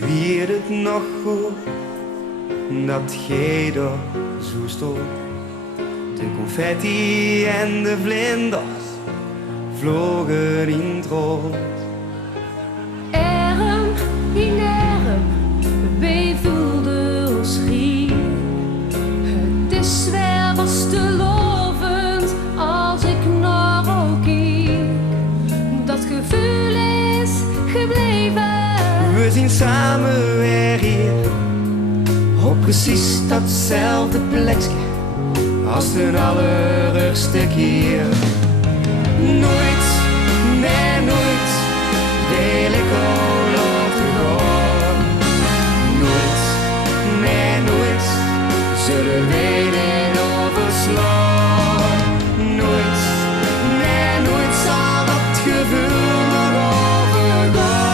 weet het nog goed, dat gij daar zo stond. De confetti en de vlinders vlogen in het rond. Erm in erm, wij voelden ons schier. Het is wel vastelovend als ik naar jou kijk. Dat gevoel is gebleven. We zien samen weer hier, op precies datzelfde plekje als de allereerste keer. Nooit, nee nooit, wil ik al laten gaan. Nooit, nee nooit, zullen wij dit overslaan. Nooit, nee nooit zal dat gevoel nog overgaan.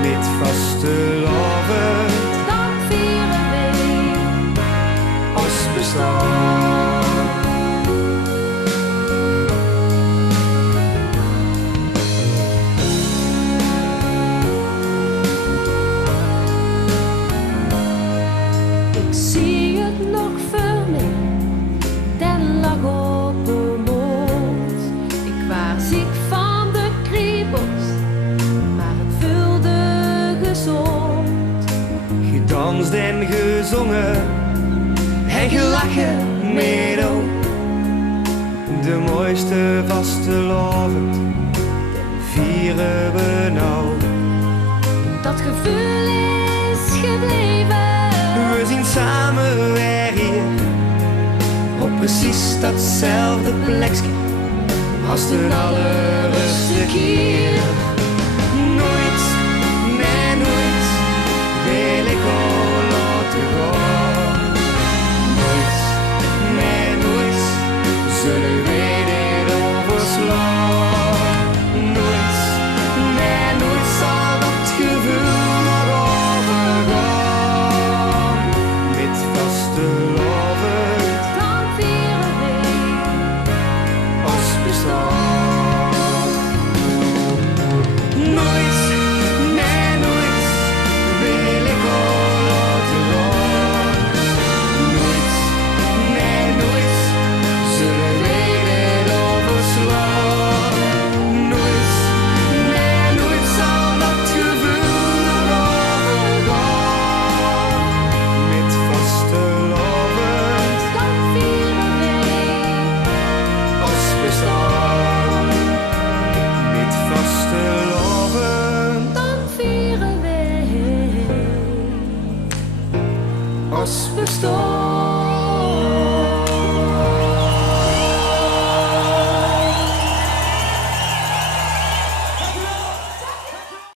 Met vastelovend, Dan vieren wij ons bestaan. Ik zie het nog voor me, den lag op een mond. Ik was ziek van de kriebels, maar het vulde gezond. Gedanst en gezongen en gelachen met jou. De mooiste vastelovend, den vieren we nou. Dat gevoel is gebleven. We zien samen weer hier, op precies datzelfde plekje als de allereerste keer.